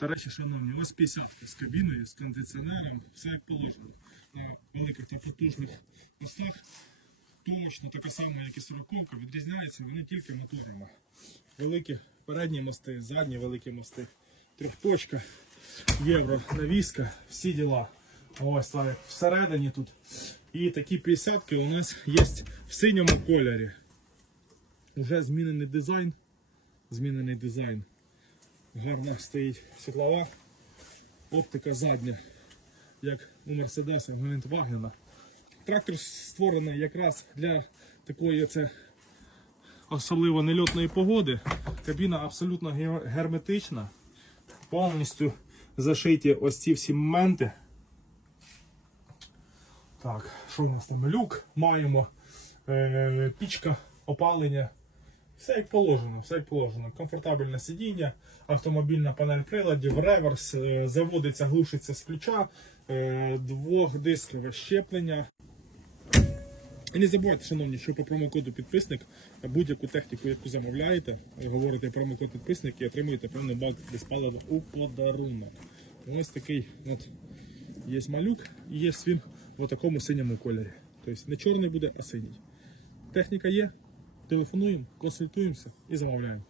До речі, шановні, ось 50 з кабіною, з кондиціонером, все як положено. На великих та потужних мостах точно така сама, як і 40 відрізняються вони тільки моторами. Великі передні мости, задні великі мости, трьохточка, євро, навіска, всі діла. Ось так, всередині тут. І такі 50 у нас є в синьому кольорі. Вже змінений дизайн. Змінений дизайн. Гарна стоїть світлова. Оптика задня, як у Мерседеса Гелендвагена. Трактор створений якраз для такої це особливо нельотної погоди. Кабіна абсолютно герметична. Повністю зашиті ось ці всі моменти. Так, що у нас там? Люк маємо, е, пічка, опалення. Все як положено, все як положено. Комфортабельне сидіння, автомобільна панель приладів, реверс, е, заводиться, глушиться з ключа, е, двохдискове щеплення. І не забувайте, шановні, що по промокоду підписник будь-яку техніку, яку замовляєте, говорите промокод підписник і отримуєте певний бак без палива у подарунок. Ось такий от є малюк і є він в такому синьому кольорі. Тобто не чорний буде, а синій. Техніка є, телефонуємо, консультуємося і замовляємо.